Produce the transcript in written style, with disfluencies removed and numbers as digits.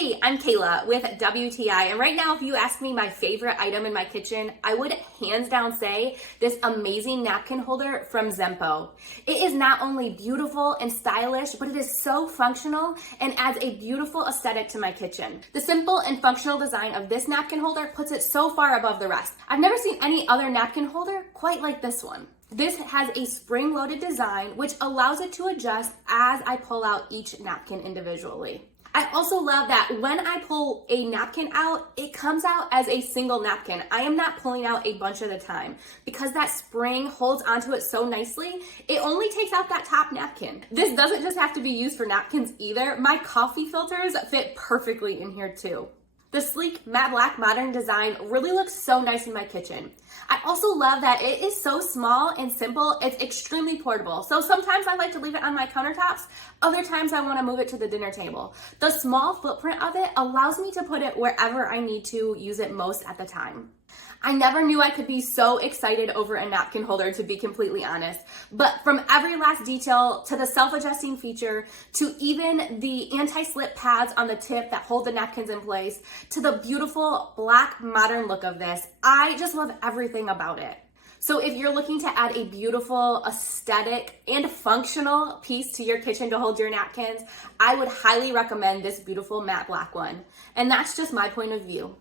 Hey, I'm Kayla with WTI, and right now if you ask me my favorite item in my kitchen, I would hands down say this amazing napkin holder from xympo. It is not only beautiful and stylish, but it is so functional and adds a beautiful aesthetic to my kitchen. The simple and functional design of this napkin holder puts it so far above the rest. I've never seen any other napkin holder quite like this one. This has a spring-loaded design which allows it to adjust as I pull out each napkin individually. I also love that when I pull a napkin out, it comes out as a single napkin. I am not pulling out a bunch at a time. Because that spring holds onto it so nicely, it only takes out that top napkin. This doesn't just have to be used for napkins either. My coffee filters fit perfectly in here too. The sleek matte black modern design really looks so nice in my kitchen. I also love that it is so small and simple, it's extremely portable. So sometimes I like to leave it on my countertops, other times I want to move it to the dinner table. The small footprint of it allows me to put it wherever I need to use it most at the time. I never knew I could be so excited over a napkin holder, to be completely honest. But from every last detail to the self-adjusting feature to even the anti-slip pads on the tip that hold the napkins in place to the beautiful black modern look of this, I just love everything about it. So if you're looking to add a beautiful, aesthetic, and functional piece to your kitchen to hold your napkins, I would highly recommend this beautiful matte black one. And that's just my point of view.